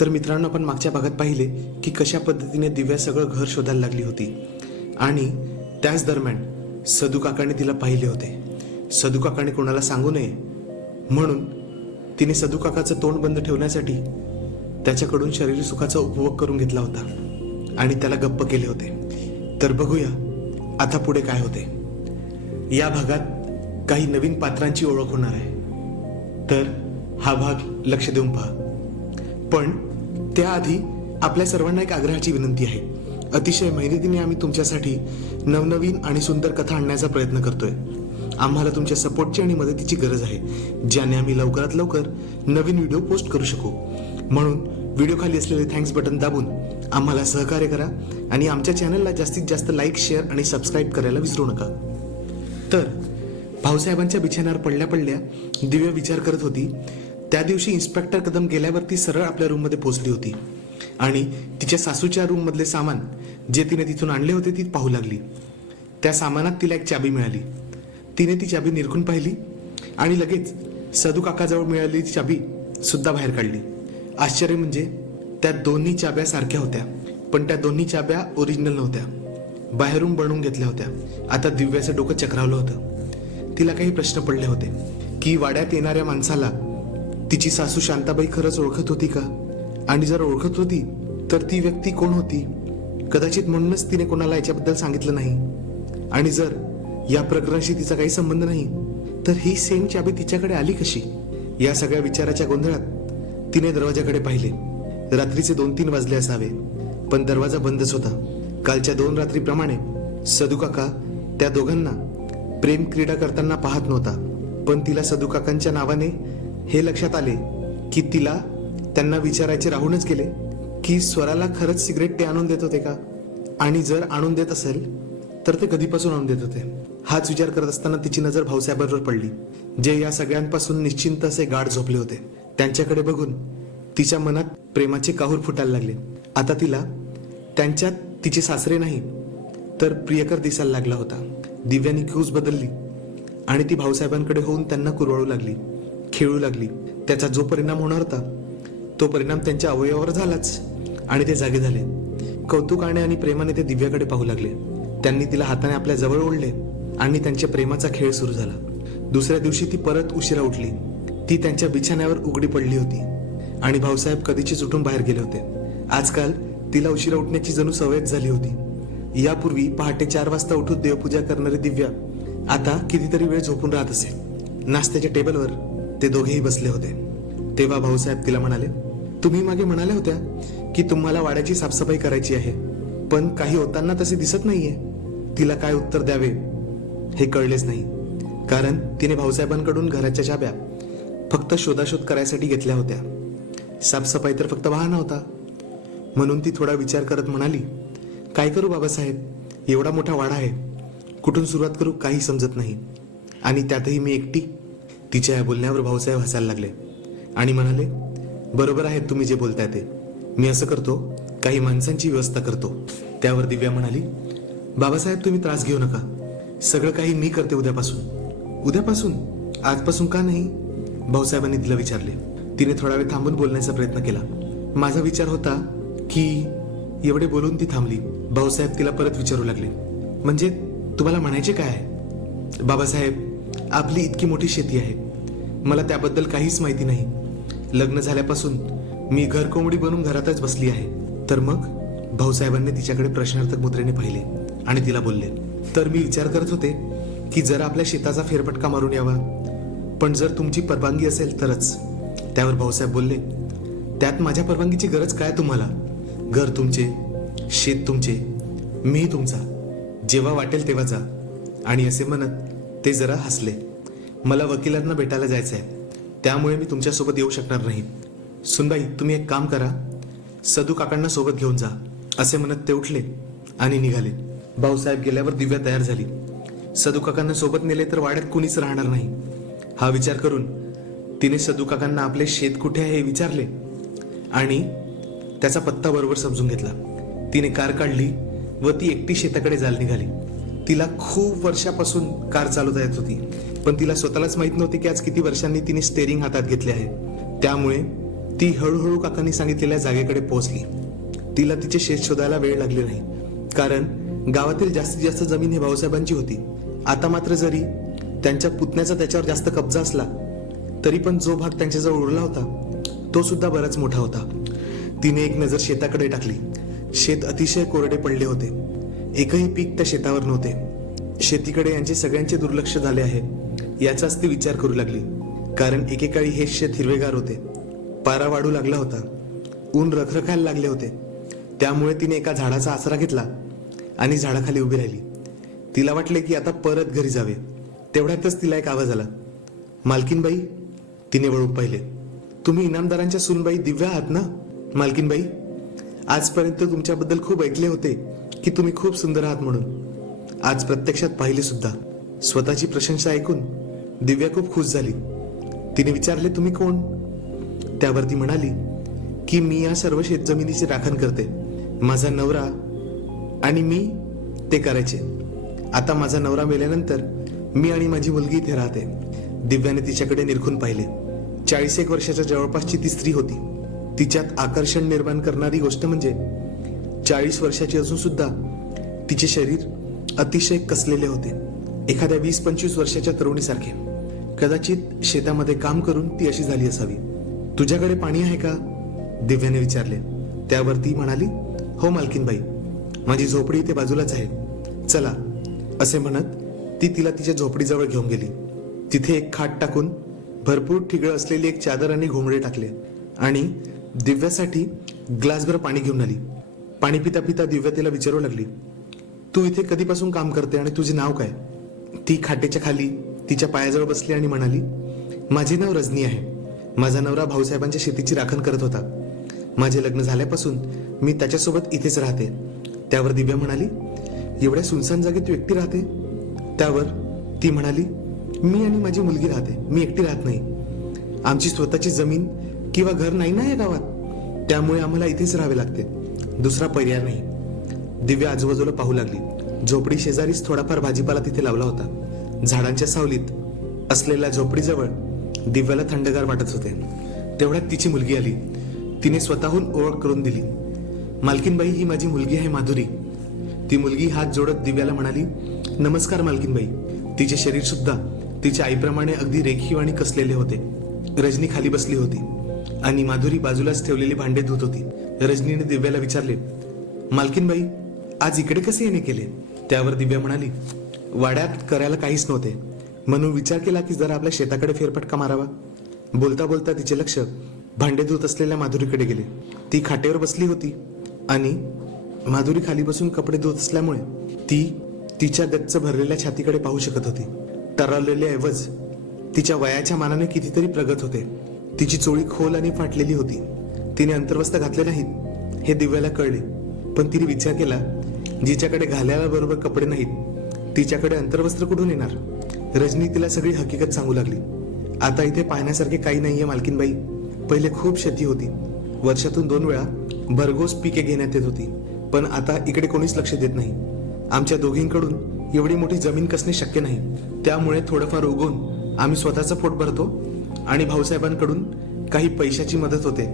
तर मित्रांनो, आपण मागच्या भागात पाहिले की कशा पद्धतीने दिव्या सगळं घर शोधायला लागली होती आणि त्याच दरम्यान सदू काकाने तिला पाहिले होते. सदू काकाने कोणाला सांगू नये म्हणून तिने सदू काकाचं तोंड बंद ठेवण्यासाठी त्याच्याकडून शरीर सुखाचा उपभोग करून घेतला होता आणि त्याला गप्प केले होते. तर बघूया आता पुढे काय होते. या भागात काही नवीन पात्रांची ओळख होणार आहे, तर हा भाग लक्ष देऊन पहा. पण त्याआधी आपल्या सर्वांना एक आग्रहाची विनंती आहे. अतिशय मेहनतीने आम्ही तुमच्यासाठी नवनवीन आणि सुंदर कथा आणण्याचा प्रयत्न करतोय. आम्हाला तुमच्या सपोर्टची आणि मदतीची गरज आहे, ज्याने आम्ही लवकरात लवकर नवीन व्हिडिओ पोस्ट करू शकू. म्हणून व्हिडिओ खाली असलेले थँक्स बटन दाबून आम्हाला सहकार्य करा आणि आमच्या चॅनलला जास्तीत जास्त लाईक, शेअर आणि सबस्क्राईब करायला विसरू नका. तर भाऊसाहेबांच्या बिछाण्यावर पडल्या पडल्या दिव्या विचार करत होती. त्या दिवशी इन्स्पेक्टर कदम गेल्यावरती सरळ आपल्या रूममध्ये पोहोचली होती आणि तिच्या सासूच्या रूम मधले सामान जे तिने तिथून आणले होते ती पाहू लागली. त्या सामानात तिला एक चाबी मिळाली. तिने ती चाबी निरखून पाहिली आणि लगेच सदू काकाजवळ मिळालेली चाबी सुद्धा बाहेर काढली. आश्चर्य म्हणजे त्या दोन्ही चाब्या सारख्या होत्या, पण त्या दोन्ही चाब्या ओरिजिनल नव्हत्या, बाहेरून बनवून घेतल्या होत्या. आता दिव्याचं डोकं चक्रावलं होतं. तिला काही प्रश्न पडले होते की वाड्यात येणाऱ्या माणसाला तिची सासू शांताबाई खरंच ओळखत होती का, आणि जर ओळखत होती तर ती व्यक्ती कोण होती. कदाचित म्हणूनच तिने कोणाला याच्याबद्दल सांगितलं नाही. आणि जर या प्रकरणाशी तिचा काही संबंध नाही तर ही सेम चाबी तिच्याकडे आली कशी. या सगळ्या विचाराच्या गोंधळात तिने दरवाजाकडे पाहिले. रात्रीचे 2-3 वाजले असावे, पण दरवाजा बंदच होता. कालच्या 2 रात्रीप्रमाणे सदू काका त्या दोघांना प्रेम क्रीडा करताना पाहत नव्हता. पण तिला सदू काकांच्या नावाने हे लक्षात आले की तिला त्यांना विचारायचे राहूनच गेले की स्वराला खरंच सिगरेट ते आणून देत होते का, आणि जर आणून देत असेल तर ते कधीपासून आणून देत होते. हाच विचार करत असताना तिची नजर भाऊसाहेबांवर पडली, जे या सगळ्यांपासून निश्चिंत असे गाढ झोपले होते. त्यांच्याकडे बघून तिच्या मनात प्रेमाचे काहूर फुटायला लागले. आता तिला त्यांच्यात तिचे सासरे नाही तर प्रियकर दिसायला लागला होता. दिव्यानी क्यूज बदलली आणि ती भाऊसाहेबांकडे होऊन त्यांना कुरवाळू लागली, खेळू लागली. त्याचा जो परिणाम होणार होता तो परिणाम त्यांच्या अवयवावर झालाच आणि ते जागे झाले. कौतुकाने आणि प्रेमाने ते दिव्याकडे पाहू लागले. त्यांनी तिला हाताने आपल्या जवळ ओढले आणि त्यांच्या प्रेमाचा खेळ सुरू झाला. दुसऱ्या दिवशी ती परत उशिरा उठली. ती त्यांच्या बिछाण्यावर उघडी पडली होती आणि भाऊसाहेब कधीचीच उठून बाहेर गेले होते. आजकाल तिला उशिरा उठण्याची जणू सवयच झाली होती. यापूर्वी पहाटे 4 वाजता उठून देवपूजा करणारी दिव्या आता कितीतरी वेळ झोपून राहत असे. नाश्त्याच्या टेबलवर ते दोघेही बसले होते. तेव्हा भाऊसाहेब तिला म्हणाले, तुम्ही मागे म्हणाल्या होत्या की तुम्हाला वाड्याची साफसफाई करायची आहे, पण काही होताना तसे दिसत नाहीये. तिला काय उत्तर द्यावे हे कळलेच नाही, कारण तिने भाऊसाहेबांकडून घराच्या चाब्या फक्त शोधाशोध करायसाठी घेतल्या होत्या. साफसफाई तर फक्त बहाणा होता. म्हणून ती थोडा विचार करत म्हणाली, काय करू बाबासाहेब, एवढा मोठा वाडा आहे, कुठून सुरुवात करू काही समजत नाही, आणि त्यातही मी एकटी. तिच्या या बोलण्यावर भाऊसाहेब हसायला लागले आणि म्हणाले, बरोबर आहे तुम्ही जे बोलताय ते. मी असं करतो, काही माणसांची व्यवस्था करतो. त्यावर दिव्या म्हणाली, बाबासाहेब तुम्ही त्रास घेऊ नका, सगळं काही मी करते उद्यापासून. उद्यापासून? आजपासून का नाही, भाऊसाहेबांनी तिला विचारले. तिने थोडा वेळ थांबून बोलण्याचा प्रयत्न केला. माझा विचार होता की, एवढे बोलून ती थांबली. भाऊसाहेब तिला परत विचारू लागले, म्हणजे तुम्हाला म्हणायचे काय आहे. बाबासाहेब, आपली इतकी मोठी शेती आहे, मला त्याबद्दल काहीच माहिती नाही. लग्न झाल्यापासून मी घरकोंबडी बनून घरातच बसली आहे. तर मग भाऊसाहेबांनी तिच्याकडे प्रश्नार्थक मुद्रेने पाहिले आणि तिला बोलले, तर मी विचार करत होते की जरा आपल्या शेताचा फेरफटका मारून यावा, पण जर तुमची परवानगी असेल तरच. त्यावर भाऊसाहेब बोलले, त्यात माझ्या परवानगीची गरज काय तुम्हाला. घर तुमचे, शेत तुमचे, मी तुमचा, जेव्हा वाटेल तेव्हा जा. आणि असे म्हणत ते जरा हसले. मला वकिलांना भेटायला जायचं आहे, त्यामुळे मी तुमच्यासोबत येऊ शकणार नाही. सुनबाई, तुम्ही एक काम करा, सदू काकांना सोबत घेऊन जा. असे म्हणत ते उठले आणि निघाले. भाऊसाहेब गेल्यावर दिव्या तयार झाली. सदू काकांना सोबत नेले तर वाड्यात कुणीच राहणार नाही, हा विचार करून तिने सदू काकांना आपले शेत कुठे आहे हे विचारले आणि त्याचा पत्ता बरोबर समजून घेतला. तिने कार काढली व ती एकटी शेताकडे जायला निघाली. तिला खूप वर्षापासून कार चालवता येत होती, पण तिला स्वतःलाच माहित नव्हते की आज किती वर्षांनी तिने स्टेअरिंग हातात घेतले आहे. त्यामुळे ती हळूहळू काकांनी सांगितलेल्या जागेकडे पोहोचली. तिला तिचे शेत शोधायला वेळ लागले नाही, कारण गावातील जास्तीत जास्त जमीन ही भाऊसाहेबांची होती. आता मात्र जरी त्यांच्या पुतण्याचा त्याच्यावर जास्त कब्जा असला तरी पण जो भाग त्यांच्याजवळ उरला होता तो सुद्धा बराच मोठा होता. तिने एक नजर शेताकडे टाकली. शेत अतिशय कोरडे पडले होते. एकही पीक त्या शेतावर नव्हते. शेतीकडे यांचे सगळ्यांचे दुर्लक्ष झाले आहे याचाच ती विचार करू लागली, कारण एकेकाळी हे शेत हिरवेगार होते. पारा वाढू लागला होता. ऊन रखरखायला लागले होते. त्यामुळे तिने एका झाडाचा आसरा घेतला आणि झाडाखाली उभी राहिली. तिला वाटले की आता परत घरी जावे. तेवढ्यातच तिला एक आवाज आला. मालकीनबाई. तिने वळून पाहिले. तुम्ही इनामदारांच्या सूनबाई दिव्या आहात ना? मालकीनबाई, आजपर्यंत तुमच्याबद्दल खूप ऐकले होते की तुम्ही खूप सुंदर आहात म्हणून. आज प्रत्यक्षात पाहिले सुद्धा. स्वतःची प्रशंसा ऐकून दिव्या खूप खुश झाली. तिने विचारले, तुम्ही कोण? त्यावर ती म्हणाली की मी या सर्व शेतजमिनीची राखण करते. माझा नवरा आणि मी ते करायचे. आता माझा नवरा मेल्यानंतर मी आणि माझी मुलगी इथे राहते. दिव्याने तिच्याकडे निरखून पाहिले. 40 वर्षाच्या जवळपासची ती स्त्री होती. तिच्यात आकर्षण निर्माण करणारी गोष्ट म्हणजे 40 वर्षाची असून सुद्धा तिचे शरीर अतिशय कसलेले होते, एखाद्या 20-25 वर्षाच्या तरुणीसारखे. कदाचित शेतामध्ये काम करून ती अशी झाली असावी. तुझ्याकडे पाणी आहे का? दिव्याने विचारले. त्यावर ती म्हणाली, हो मालकीनबाई, माझी झोपडी इथे बाजूलाच आहे. चला, असे म्हणत ती तिला तिच्या झोपडीजवळ घेऊन गेली. तिथे एक खाट टाकून भरपूर ठिगळ असलेली एक चादर आणि घोंगडे टाकले आणि दिव्यासाठी ग्लासभर पाणी घेऊन आली. पाणी पिता पिता दिव्या तिला विचारू लागली, तू इथे कधीपासून काम करते आणि तुझे नाव काय? ती खाटेच्या खाली तिच्या पायाजवळ बसली आणि म्हणाली, माझे नाव रजनी आहे. माझा नवरा भाऊसाहेबांच्या शेतीची राखण करत होता. माझे लग्न झाल्यापासून मी त्याच्यासोबत इथेच राहते. त्यावर दिव्या म्हणाली, एवढ्या सुनसान जागी तू एकटी राहते? त्यावर ती म्हणाली, मी आणि माझी मुलगी राहते. मी एकटी राहत नाही. आमची स्वतःची जमीन किंवा घर नाही ना या गावात, त्यामुळे आम्हाला इथेच राहावे लागते. दुसरा पर्याय नाही. दिव्या आजूबाजूला पाहू लागली. झोपडी शेजारीच थोडाफार भाजीपाला तिथे लावला होता. झाडांच्या सावलीत असलेल्या झोपडीजवळ दिव्याला थंडगार वाटत होते. तेवढ्यात तिची मुलगी आली. तिने स्वतःहून ओळख करून दिली. मालकीनबाई, ही माझी मुलगी आहे माधुरी. ती मुलगी हात जोडत दिव्याला म्हणाली, नमस्कार मालकीनबाई. तिचे शरीर सुद्धा तिच्या आईप्रमाणे अगदी रेखीव आणि कसलेले होते. रजनी खाली बसली होती आणि माधुरी बाजूलाच ठेवलेली भांडे धुत होती. रजनीने दिव्याला विचारले, मालकीनबाई, आज इकडे कसे येणे केले? त्यावर दिव्या म्हणाली, वाड्यात करायला काहीच नव्हते म्हणून विचार केला की जरा आपल्या शेताकडे फेरफटका मारावा. बोलता बोलता तिचे लक्ष भांडे धुत असलेल्या माधुरीकडे गेले. ती खाटेवर बसली होती आणि माधुरी खाली बसून कपडे धुत असल्यामुळे ती तिच्या गच्च भरलेल्या छातीकडे पाहू शकत होती. टरवलेले ऐवज तिच्या वयाच्या मानाने कितीतरी प्रगत होते. तिची चोळी खोल आणि फाटलेली होती. तिने अंतर्वस्त्र घातले नाहीत हे दिव्याला कळले, पण तिने विचार केला, जिच्याकडे घालायला बरोबर कपडे नाहीत तिच्याकडे अंतर्वस्त्र कुठून येणार? रजनी तिला सगळी हकीकत सांगू लागली. आता इथे पाहण्यासारखे काही नाहीये मालकीनबाई. पहिले खूप शेती होती. वर्षातून 2 वेळा भरघोस पिके घेण्यात येत होती, पण आता इकडे कोणीच लक्ष देत नाही. आमच्या दोघींकडून एवढी मोठी जमीन कसणे शक्य नाही. त्यामुळे थोडंफार उगवून आम्ही स्वतःचा पोट भरतो आणि भाऊसाहेबांकडून काही पैशाची मदत होते.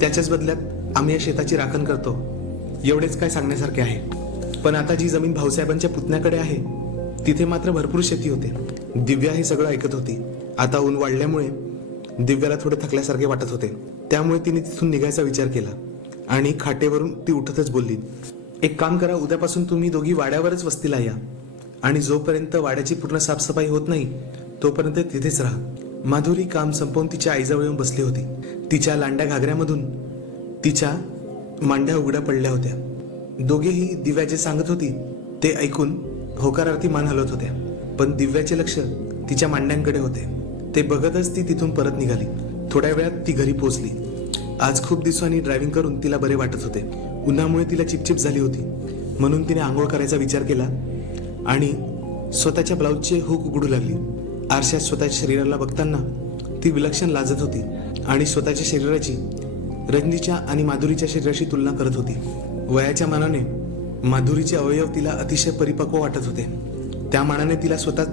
त्याच्याच बदल्यात आम्ही या शेताची राखण करतो. एवढेच काय सांगण्यासारखे आहे. पण आता जी जमीन भाऊसाहेबांच्या पुतण्याकडे आहे तिथे मात्र भरपूर शेती होते. दिव्या हे सगळं ऐकत होती. आता ऊन वाढल्यामुळे दिव्याला थोडे थकल्यासारखे वाटत होते. त्यामुळे तिने तिथून निघायचा विचार केला आणि खाटेवरून ती उठतच बोलली, एक काम करा, उद्यापासून तुम्ही दोघी वाड्यावरच वस्तीला या आणि जोपर्यंत वाड्याची पूर्ण साफसफाई होत नाही तोपर्यंत तिथेच राहा. माधुरी काम संपवून तिच्या आईजवळ येऊन बसली होती. तिच्या लांड्या घागऱ्यामधून तिच्या मांड्या उघड्या पडल्या होत्या. दोघेही दिव्या जे सांगत होती ते ऐकून होकारार्थी मान हलवत होत्या, पण दिव्याचे लक्ष तिच्या मांड्यांकडे होते. ते बघतच ती तिथून परत निघाली. थोड्या वेळात ती घरी पोहोचली. आज खूप दिवसांनी ड्रायव्हिंग करून तिला बरे वाटत होते. उन्हामुळे तिला चिपचिप झाली होती म्हणून तिने आंघोळ करायचा विचार केला आणि स्वतःच्या ब्लाऊजचे हुक उघडू लागली. आरशात स्वतःच्या शरीराला बघताना ती विलक्षण लाजत होती आणि स्वतःच्या शरीराची रजनीच्या आणि माधुरीच्या शरीराशी तुलना करत होती. वयाच्या मानाने माधुरीचे अवयव तिला अतिशय परिपक्व वाटत होते. त्या मानाने तिला स्वतः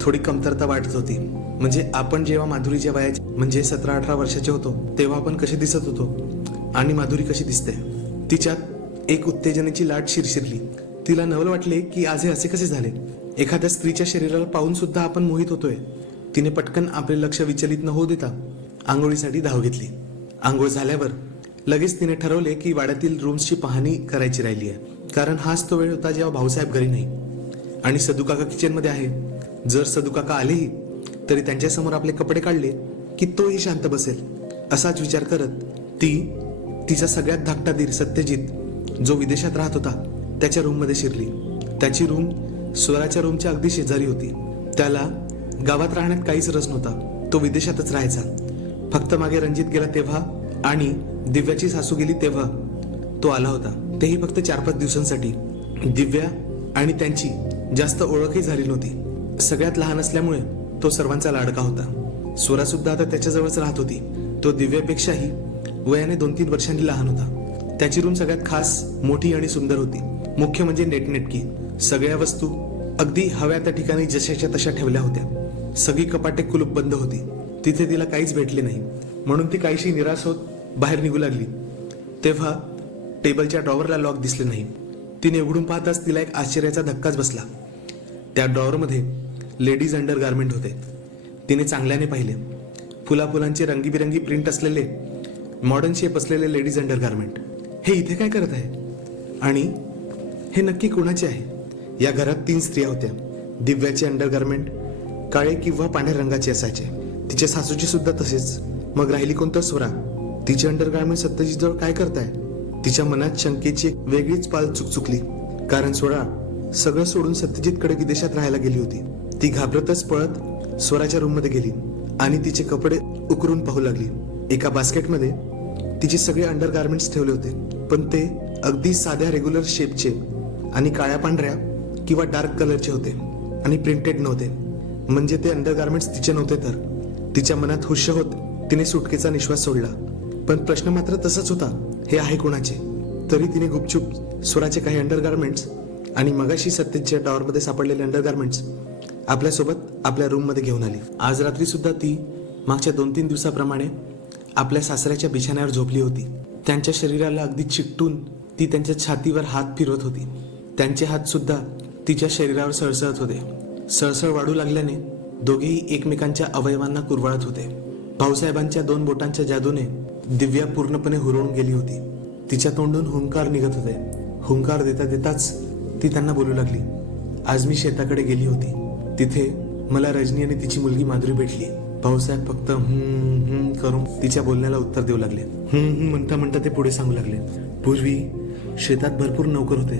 थोडी कमतरता वाटत होती. म्हणजे आपण जेव्हा माधुरीच्या वयाच्या म्हणजे 17-18 वर्षाचे होतो तेव्हा आपण कसे दिसत होतो आणि माधुरी कशी दिसते. तिच्यात एक उत्तेजनेची लाट शिरशिरली. तिला नवल वाटले की आज हे असे कसे झाले. एखाद्या स्त्रीच्या शरीराला पाहून सुद्धा आपण मोहित होतोय. तिने पटकन आपले लक्ष विचलित न होऊ देता आंघोळीसाठी धाव घेतली. आंघोळ झाल्यावर लगेच तिने ठरवले की वाड्यातील रूम्सची पाहणी करायची राहिली आहे, कारण हाच तो वेळ होता जेव्हा भाऊसाहेब घरी नाही आणि सदूकाका किचनमध्ये आहे. जर सदूकाका आलेही तरी त्यांच्यासमोर आपले कपडे काढले की तोही शांत बसेल, असाच विचार करत ती तिचा सगळ्यात धाकटा धीर सत्यजित जो विदेशात राहत होता त्याच्या रूममध्ये शिरली. त्याची रूम स्वराच्या रूमच्या अगदी शेजारी होती. त्याला गावात राहण्यात काहीच रस नव्हता. तो विदेशातच राहायचा. फक्त मागे रणजित गेला तेव्हा आणि दिव्याची सासू गेली तेव्हा तो आला होता, तेही फक्त 4-5 दिवसांसाठी. दिव्या आणि त्यांची जास्त ओळखही झाली नव्हती. सगळ्यात लहान असल्यामुळे तो सर्वांचा लाडका होता. स्वरा सुद्धा आता त्याच्याजवळच राहत होती. तो दिव्यापेक्षाही वयाने 2-3 वर्षांनी लहान होता. त्याची रूम सगळ्यात खास, मोठी आणि सुंदर होती. मुख्य म्हणजे नेटनेटकी. सगळ्या वस्तू अगदी हव्या त्या ठिकाणी जशाच्या तशा ठेवल्या होत्या. सगळी कपाटे कुलूप बंद होती. तिथे तिला काहीच भेटले नाही म्हणून ती काहीशी निराश होत बाहेर निघू लागली तेव्हा टेबलच्या ड्रॉवरला लॉक दिसले नाही. तिने उघडून पाहताच तिला एक आश्चर्याचा धक्काच बसला. त्या ड्रॉवरमध्ये लेडीज अंडर गार्मेंट होते. तिने चांगल्याने पाहिले. फुलाफुलांचे रंगीबिरंगी प्रिंट असलेले, मॉडर्न शेप असलेले लेडीज अंडर गार्मेंट. हे इथे काय करत आहे आणि हे नक्की कोणाचे आहे. या घरात 3 स्त्रिया होत्या. दिव्याचे अंडर गार्मेंट काळे किंवा पांढऱ्या रंगाचे असायचे. तिच्या सासूची सुद्धा तसेच. मग राहिली कोणतं स्वरा. तिचे अंडर गार्मेंट सत्यजित जवळ काय करताय. तिच्या मनात शंकेची एक वेगळीच पाल चुकचुकली, कारण स्वरा सगळं सोडून सत्यजितकडे विदेशात राहायला गेली होती. ती घाबरतच पळत स्वराच्या रूममध्ये गेली आणि तिचे कपडे उकरून पाहू लागली. एका बास्केटमध्ये तिचे सगळे अंडर गार्मेंट्स ठेवले होते, पण ते अगदी साध्या रेग्युलर शेपचे आणि काळ्या पांढऱ्या किंवा डार्क कलरचे होते आणि प्रिंटेड नव्हते. म्हणजे ते अंडर गार्मेंट्स तिचे नव्हते. तर तिच्या मनात हुश्य होत तिने सुटकेचा निश्वास सोडला. पण प्रश्न मात्र तसाच होता, हे आहे कोणाचे. तरी तिने गुपचूप स्वराचे काही अंडर गार्मेंट्स आणि मगाशी सत्यजितच्या ड्रॉवरमध्ये सापडलेले अंडर गार्मेंट्स आपल्यासोबत आपल्या रूममध्ये घेऊन आली. आज रात्री सुद्धा ती मागच्या 2-3 दिवसाप्रमाणे आपल्या सासऱ्याच्या बिछाण्यावर झोपली होती. त्यांच्या शरीराला अगदी चिकटून ती त्यांच्या छातीवर हात फिरवत होती. त्यांचे हात सुद्धा तिच्या शरीरावर सळसळत होते. सळसळ वाढू लागल्याने दोघेही एकमेकांच्या अवयवांना कुरवाळत होते. भाऊसाहेबांच्या 2 बोटांच्या जादूने दिव्या पूर्णपणे हुरळून गेली होती. तिच्या तोंडून हुंकार निघत होते. हुंकार देता देताच ती त्यांना बोलू लागली. आज मी शेताकडे गेली होती. तिथे मला रजनी आणि तिची मुलगी माधुरी भेटली. भाऊसाहेब फक्त करून तिच्या बोलण्याला उत्तर देऊ लागले. म्हणता म्हणता ते पुढे सांगू लागले. पूर्वी शेतात भरपूर नोकर होते,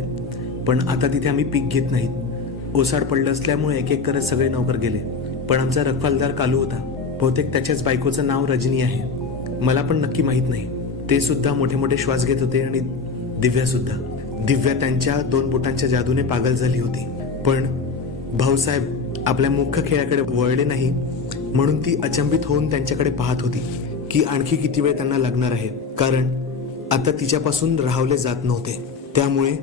पण आता तिथे आम्ही पीक घेत नाहीत. ओसाड पडलं असल्यामुळे एक एक करत सगळे नोकर गेले. पण आमचा रखवालदार कालू होता. बहुतेक त्याच्याच बायकोचं नाव रजनी आहे. मला पण नक्की माहीत नाही. ते सुद्धा मोठे मोठे श्वास घेत होते आणि दिव्या सुद्धा. दिव्या त्यांच्या 2 बोटांच्या जादूने पागल झाली होती. पण भाऊसाहेब आपल्या मुख्य खेळाकडे वळले नाही म्हणून ती अचंबित होऊन त्यांच्याकडे पाहत होती की आणखी किती वेळ त्यांना लागणार आहे. कारण आता तिच्यापासून राहवले जात नव्हते. त्यामुळे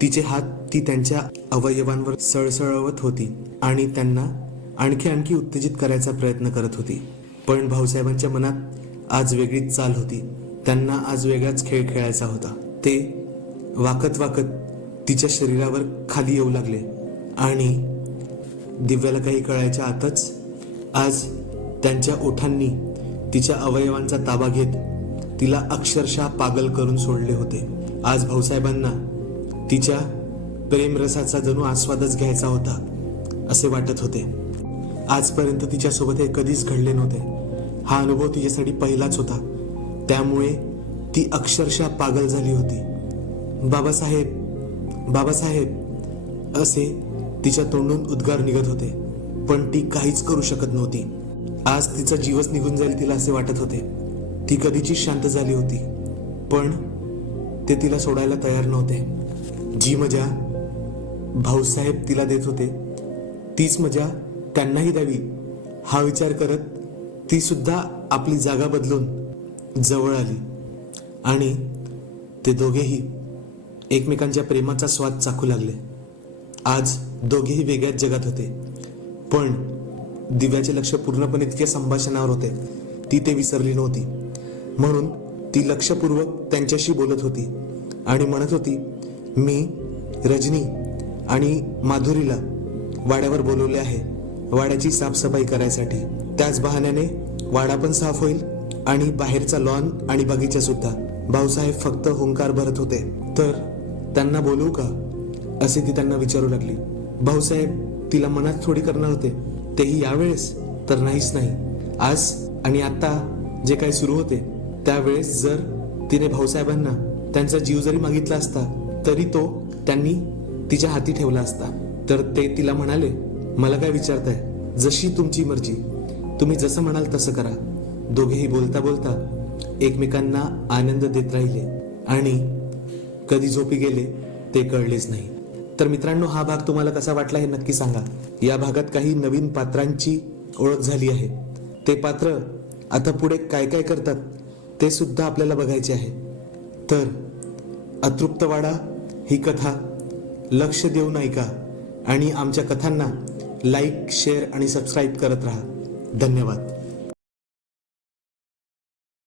तिचे हात ती त्यांच्या अवयवांवर सळसळवत होती आणि त्यांना आणखी उत्तेजित करायचा प्रयत्न करत होती. पण भाऊसाहेबांच्या मनात आज वेगळीच चाल होती. त्यांना आज वेगळाच खेळ खेळायचा होता. ते वाकत वाकत तिच्या शरीरावर खाली येऊ लागले आणि दिव्याला काही कळायच्या आतच आज त्यांच्या ओठांनी तिच्या अवयवांचा ताबा घेत तिला अक्षरशः पागल करून सोडले होते. आज भाऊसाहेबांना तिच्या प्रेमरसाचा जणू आस्वादच घ्यायचा होता असे वाटत होते. आजपर्यंत तिच्यासोबत हे कधीच घडले नव्हते. हा अनुभव तिच्यासाठी पहिलाच होता. त्यामुळे ती अक्षरशः पागल झाली होती. बाबासाहेब बाबासाहेब असे तिच्या तोंडून उद्गार निघत होते, पण ती काहीच करू शकत नव्हती. आज तिचा जीवच निघून जाईल तिला असे वाटत होते. ती कधीची शांत झाली होती, पण ते तिला सोडायला तयार नव्हते. जी मजा भाऊसाहेब तिला देत होते तीच मजा त्यांनाही द्यावी हा विचार करत ती सुद्धा आपली जागा बदलून जवळ आली आणि ते दोघेही एकमेकांच्या प्रेमाचा स्वाद चाखू लागले. आज दोघेही वेगळ्याच जगात होते, पण दिव्याचे लक्ष पूर्णपणे तिच्या संभाषणावर होते. ती ते विसरली नव्हती. म्हणून ती लक्षपूर्वक त्यांच्याशी बोलत होती आणि म्हणत होती, मी रजनी आणि माधुरीला वाड्यावर बोलवले आहे वाड्याची साफसफाई करायसाठी. त्याच बहाण्याने वाडा पण साफ होईल आणि बाहेरचा लॉन आणि बगीचा सुद्धा. भाऊसाहेब फक्त हुंकार भरत होते. तर त्यांना बोलवू का, असे ती त्यांना विचारू लागली. भाऊसाहेब तिला मनात थोडी करणार होते, तेही यावेळेस तर नाहीच नाही. आज आणि आता जे काही सुरू होते त्यावेळेस जर तिने भाऊसाहेबांना त्यांचा जीव जरी मागितला असता तरी तो त्यांनी तिच्या हाती ठेवला असता. तर ते तिला म्हणाले, मला काय विचारताय, जशी तुमची मर्जी, तुम्ही जसं म्हणाल तसं करा. दोघेही बोलता बोलता एकमेकांना आनंद देत राहिले आणि कधी झोपी गेले ते कळलेच नाही. तर मित्रांनो, हा भाग तुम्हाला कसा वाटला हे नक्की सांगा. या भागात काही नवीन पात्रांची ओळख झाली आहे. ते पात्र आता पुढे काय काय करतात ते सुद्धा आपल्याला बघायचे आहे. तर अतृप्तवाडा ही कथा लक्ष देऊन ऐका आणि आमच्या कथांना लाईक, शेअर आणि सबस्क्राईब करत राहा. धन्यवाद.